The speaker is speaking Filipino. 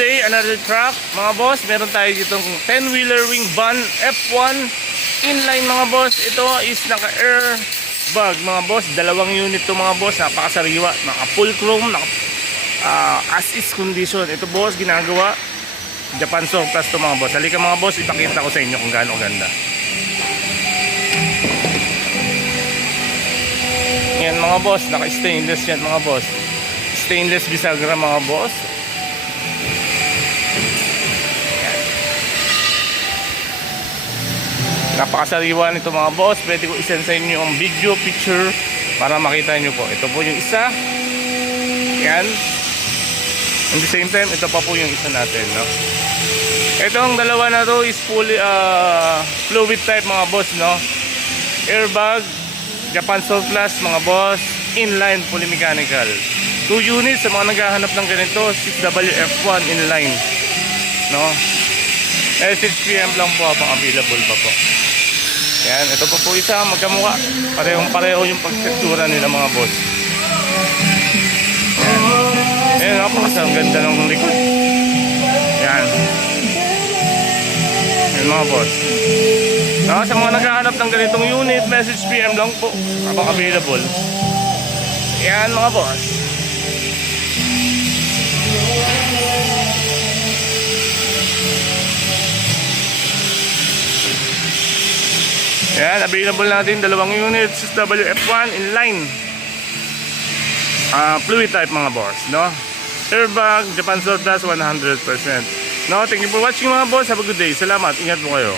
today, another truck mga boss. Meron tayo ditong 10-wheeler wing van F1 inline mga boss. Ito is naka-air bag mga boss. Dalawang unit to mga boss. Napakasariwa, naka full chrome, naka as is condition. Ito boss, ginagawa Japan Surplus to mga boss. Halika mga boss, ipakita ko sa inyo kung gaano ganda. Yan mga boss, naka stainless yan mga boss. Stainless bisagra mga boss. Napakasariwa nito mga boss. Pwede ko isend sa inyo yung video picture para makita nyo po. Ito po yung isa. Yan. At the same time, ito pa po yung isa natin, no? Itong dalawa na to is fully fluid type mga boss, no? Airbag, Japan Surplus mga boss, inline fully mechanical. 2 units sa mga naghahanap ng ganito, 6WF1 inline, no? 6 PM lang po habang available pa po. Yan, ito pa po isa, magkamukha. Parehong-pareho yung pagsektura nila mga boss. Yan. Yan, napakasang ganda ng likod. Yan. Yan mga boss. Sa mga naghahanap ng ganitong unit, message PM lang po habang available. Yan mga boss. Yan, available natin dalawang units, WF1 inline. Fluid type mga boss, no? Airbag, Japan Surplus 100%. No, thank you for watching mga boss. Have a good day. Salamat. Ingat po kayo.